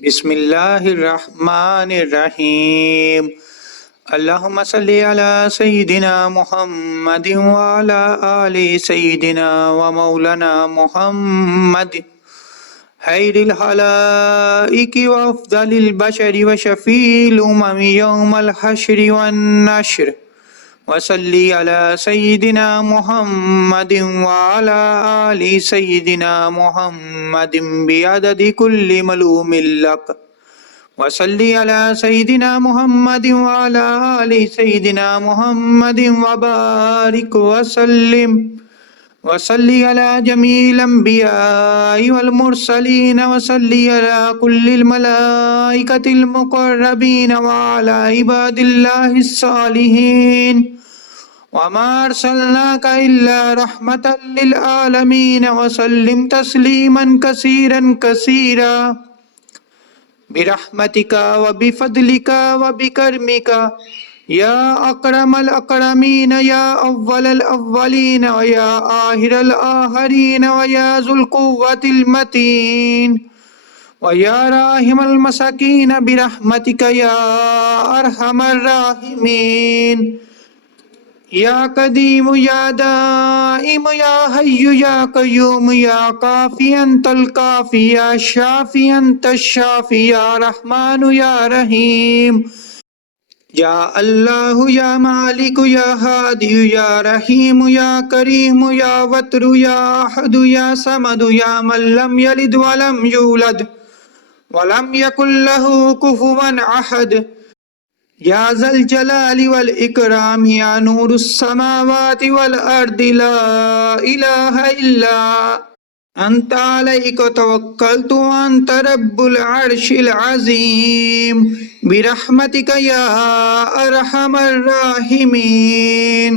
बिस्मिल्लाहिर्रहमानिर्रहीम। अल्लाहुम्मा सल्ली अला सय्यिदिना मुहम्मदिन व अला आलि सय्यिदिना व मौलाना मुहम्मद खैरिल खलाइकि व अफ़ज़लिल बशरि व शफ़ीइल उममि यौमल हश्रि वन नश्र। वसल्ली अला सय्यिदिना मुहम्मदिन व अला आलि सय्यिदिना मुहम्मदिन बिअददि कुल्लि मलूमिन लक। वसल्ली अला सय्यिदिना मुहम्मदिन व अला आलि सय्यिदिना मुहम्मदिन व बारिक वसल्लिम। वसल्ली अला जमील अंबियाइ वल मुरसलीन वसल्ली अला कुल्लिल मलाइकतिल मुक़र्रबीन व अला इबादिल्लाहिस सालिहीन। वमा अर्सलनाका इल्ला रहमतल लिल आलमीन वसल्लिम तस्लीमन कसीरन कसीरा। बिरहमतिका व बिफदलिका व बिकरमिका या अकरमल अकरमीन या अव्वलल अव्वलीन व या आहिरल आहिरीन व या ज़ुल कुव्वतिल मतीन व या राहिमल मसाकीन बिरहमतिका या अरहमर राहिमीन। या कदीम या दाइम या हय्यु या कय्यूम या काफी अंतल काफी या शाफी अंतश शाफी या रहमान या रहीम। या अल्लाह या मालिक या हादी या रहीम या करीम या वत्रु या अहद या समद या मन लम यलिद वलम यूलद वलम यकुल लहू कुफुवन अहद। या ज़ल जलाली वल इकराम या नूरुस समावाति वल अर्दि ला इलाहा इल्ला अंत अलैका तवक्कलतु व अंत रब्बुल अर्शिल अज़ीम। बिरहमतिका या अरहमर राहिमीन।